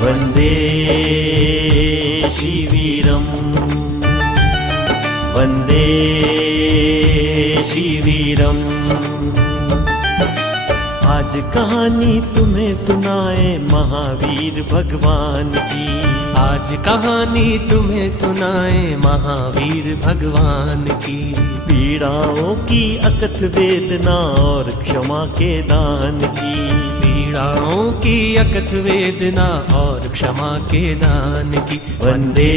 वन्दे श्रीवीरम् वन्दे श्रीवीरम्। आज कहानी तुम्हें सुनाए महावीर भगवान की। आज कहानी तुम्हें सुनाए महावीर भगवान की। पीड़ाओं की अकथ वेदना और क्षमा के दान की। पीड़ाओं की अकथ वेदना और क्षमा के दान की। वन्दे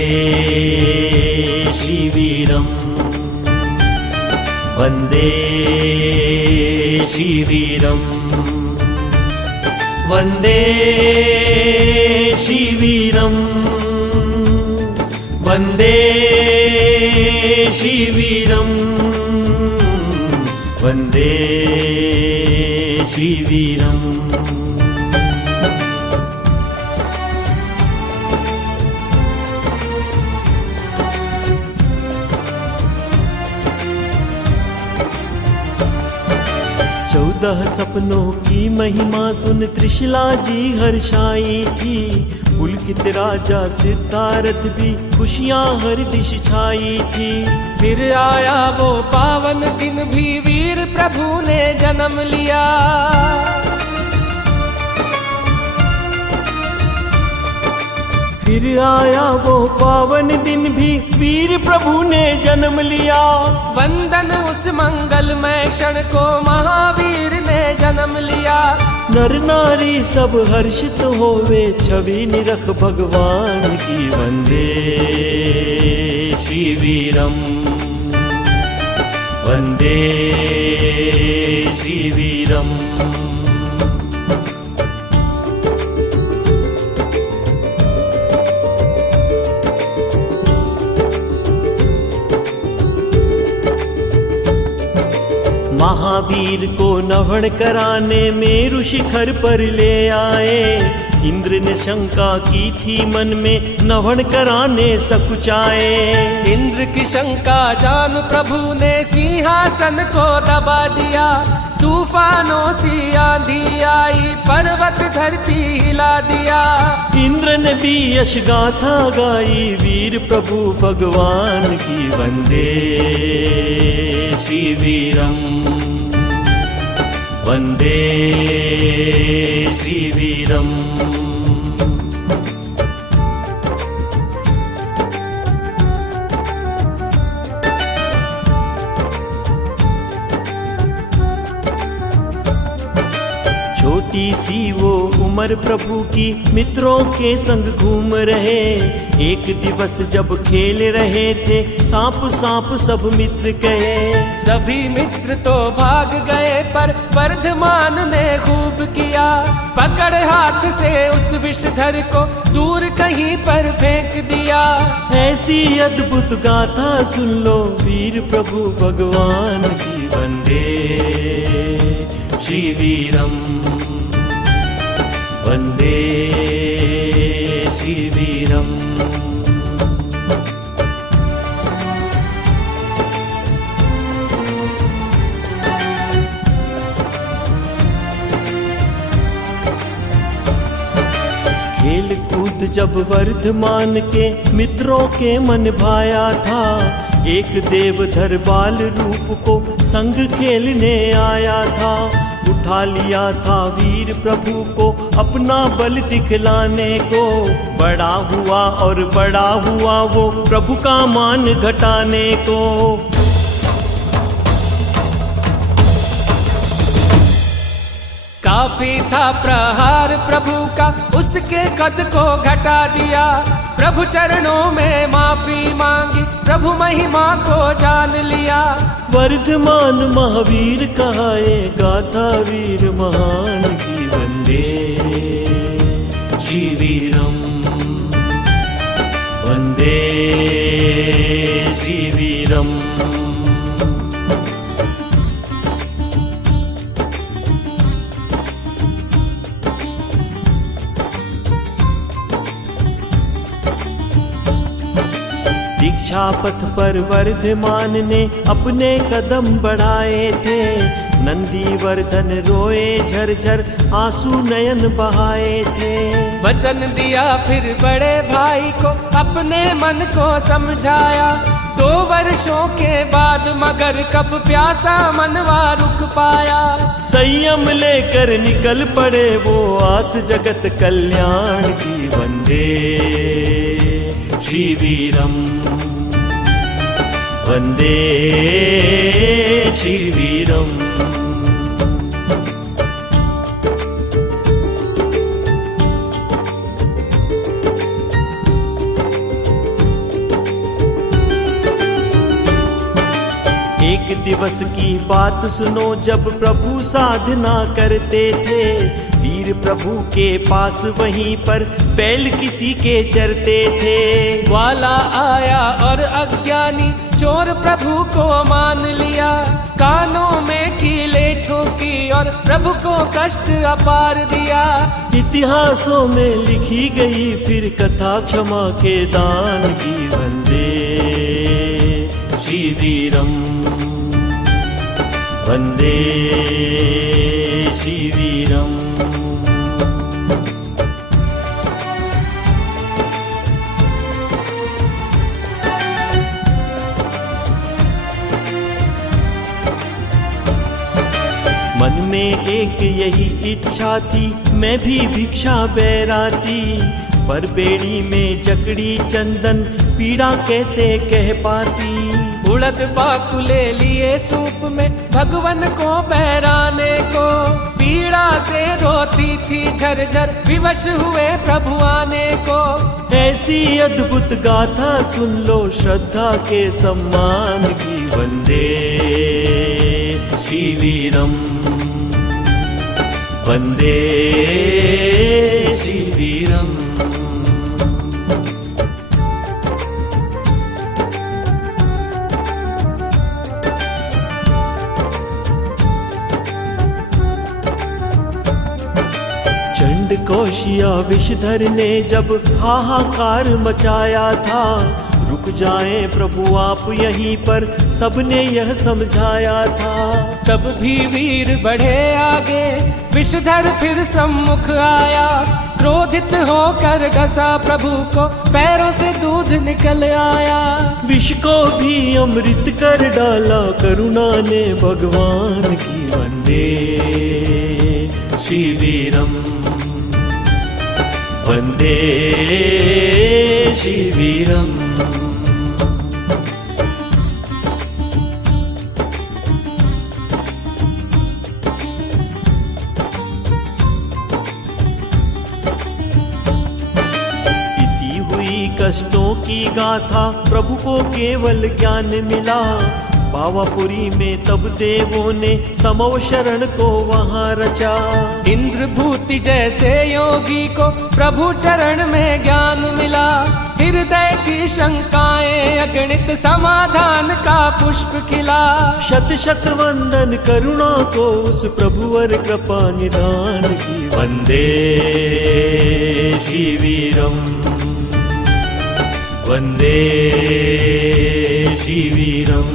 श्रीवीरम् वन्दे श्रीवीरम् वन्दे श्रीवीरम् वन्दे श्रीवीरम् वन्दे श्रीवीरम्। चौदह सपनों की महिमा सुन त्रिशला जी हर्षाई थी। पुलकित राजा सिद्धार्थ भी खुशियां हर दिश छाई थी। फिर आया वो पावन दिन भी वीर प्रभु ने जन्म लिया। फिर आया वो पावन दिन भी वीर प्रभु ने जन्म लिया। वंदन उस मंगलमय क्षण को महावीर ने जन्म लिया। नर नारी सब हर्षित होवे छवि निरख भगवान की। वन्दे श्रीवीरम् वन्दे श्रीवीरम्। महावीर को नवण कराने मेरु शिखर पर ले आए। इंद्र ने शंका की थी मन में नवण कराने सकुचाए। इंद्र की शंका जान प्रभु ने सिंहासन को दबा दिया। तूफानों सी आंधी आई पर्वत धरती हिला दिया। इंद्र ने भी यश गाथा गाई वीर प्रभु भगवान की। वन्दे श्रीवीरम् वन्दे श्रीवीरम्। छोटी सी वो उम्र प्रभु की मित्रों के संग घूम रहे। एक दिवस जब खेल रहे थे सांप सांप सब मित्र कहे। सभी मित्र तो भाग गए पर वर्धमान ने खूब किया। पकड़ हाथ से उस विषधर को दूर कहीं पर फेंक दिया। ऐसी अद्भुत गाथा सुन लो वीर प्रभु भगवान की। वन्दे श्रीवीरम् वन्दे श्रीवीरम्। खेल कूद जब वर्धमान के मित्रों के मन भाया था। एक देवधर बाल रूप को संग खेलने आया था। उठा लिया था वीर प्रभु को अपना बल दिखलाने को। बड़ा हुआ और बड़ा हुआ वो प्रभु का मान घटाने को। काफी था प्रहार प्रभु का उसके कद को घटा दिया। प्रभु चरणों में माफी मांगी प्रभु महिमा को जान लिया। वर्धमान महावीर कहाए गाथा वीर महान की। वन्दे श्रीवीरम् वन्दे श्रीवीरम्। दीक्षा पथ पर वर्धमान ने अपने कदम बढ़ाए थे। नंदी वर्धन रोए झरझर आंसू नयन बहाए थे। वचन दिया फिर बड़े भाई को, अपने मन को समझाया। 2 वर्षों के बाद मगर कब प्यासा मनवा रुक पाया। संयम लेकर निकल पड़े वो आस जगत कल्याण की। वंदे श्री वीरम, वंदे श्री वीरम। एक दिवस की बात सुनो, जब प्रभु साधना करते थे। वीर प्रभु के पास वहीं पर बैल किसी के चरते थे। ग्वाला आया और अज्ञानी चोर प्रभु को मान लिया। कानों में कीले ठोकी और प्रभु को कष्ट अपार दिया। इतिहासों में लिखी गई फिर कथा क्षमा के दान की। वंदे श्री वीरम, वंदे श्री वीरम। मन में एक यही इच्छा थी, मैं भी भिक्षा बैराती। पर बेड़ी में जकड़ी चंदन, पीड़ा कैसे कह पाती। उड़द बाकुले लिए सूप में भगवन को बहराने को। पीड़ा से रोती थी झरझर, विवश हुए प्रभु आने को। ऐसी अद्भुत गाथा सुन लो श्रद्धा के सम्मान की। वंदे श्री वीरम, वंदे श्री वीरम। चंड कौशिया विषधर ने जब हाहाकार मचाया था। रुक जाएं प्रभु आप यहीं पर, सबने यह समझाया था। तब भी वीर बढ़े आगे, विषधर फिर सम्मुख आया। क्रोधित होकर डसा प्रभु को, पैरों से दूध निकल आया। विष को भी अमृत कर डाला, करुणा ने भगवान की। वंदे श्री वीरम, वंदे श्री वीरम। इति हुई कष्टों की गाथा, प्रभु को केवल ज्ञान मिला। पावापुरी में तब देवों ने समव शरण को वहाँ रचा। इंद्रभूति जैसे योगी को प्रभु चरण में ज्ञान मिला। हृदय की शंकाएं अगणित, समाधान का पुष्प खिला। शत शत वंदन करुणा को उस प्रभुवर कृपा निदान की। वंदे श्री वीरम, वंदे श्री वीरम।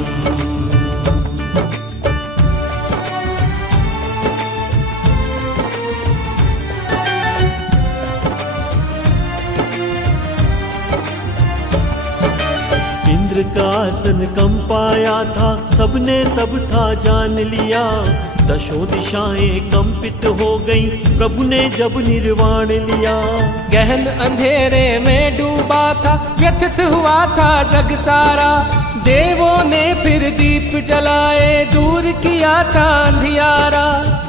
इंद्र का आसन कंपाया था, सबने तब था जान लिया। दशों दिशाएं कंपित हो गईं, प्रभु ने जब निर्वाण लिया। गहन अंधेरे में डूबा था, व्यथित हुआ था जग सारा। देवों ने फिर दीप जलाए, दूर किया था अंधियारा।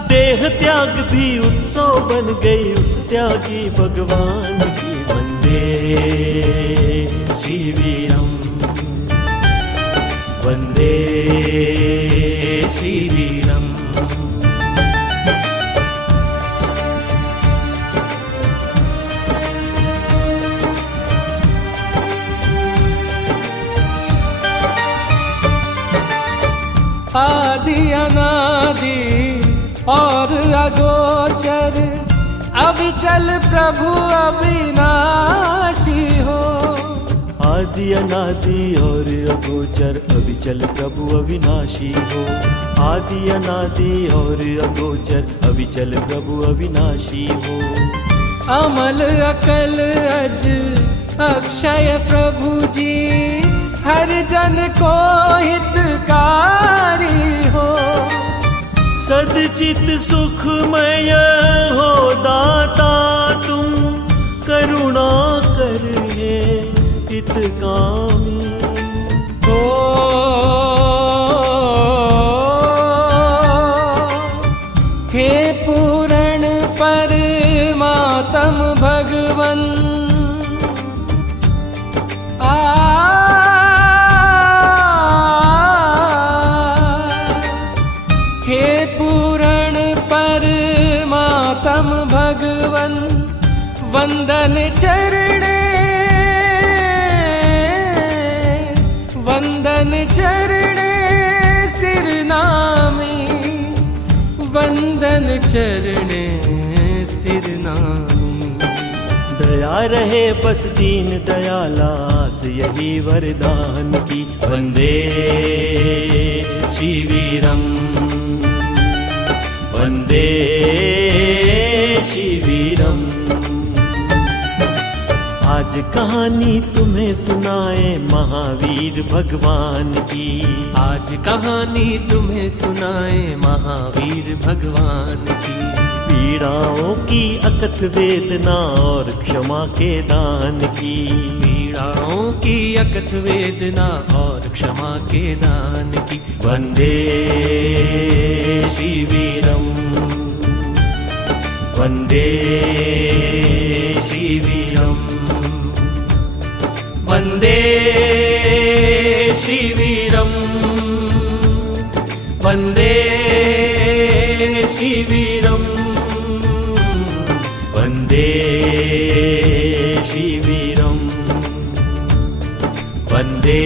देह त्याग भी उत्सव बन गई उस त्यागी भगवान की। वंदे श्री वीरम, वंदे श्री वीरम। आदि अनादि और अगोचर, अविचल प्रभु अविनाशी हो। आदि आदि अनादि और अगोचर अविचल प्रभु अविनाशी हो। आदि अनादि और अगोचर अविचल प्रभु अविनाशी हो। अमल अकल अज अक्षय प्रभु जी, हर जन को हितकारी हो। सदचित सुखमय हो दाता तुम, करुणा करिए हितकामी हो। हे पूरण परमात्म भगवन, हे पूरण परमात्म भगवन, वंदन चरणे, वंदन चरणे सिरनामी, वंदन चरणे सिरनामी। दया रहे बस दीन दयालास, यही वरदान की। वंदे शिवीरम, वंदे शिवीरम। आज कहानी तुम्हें सुनाए महावीर भगवान की। आज कहानी तुम्हें सुनाए महावीर भगवान की। पीड़ाओं की अकथ वेदना और क्षमा के दान की। पीड़ाओं की अकथ वेदना और क्षमा के दान की। वंदे शिवीरम, वंदे शिवीरम, वंदे शिवीरम, वंदे शिवीरम, वंदे शिवीरम, वंदे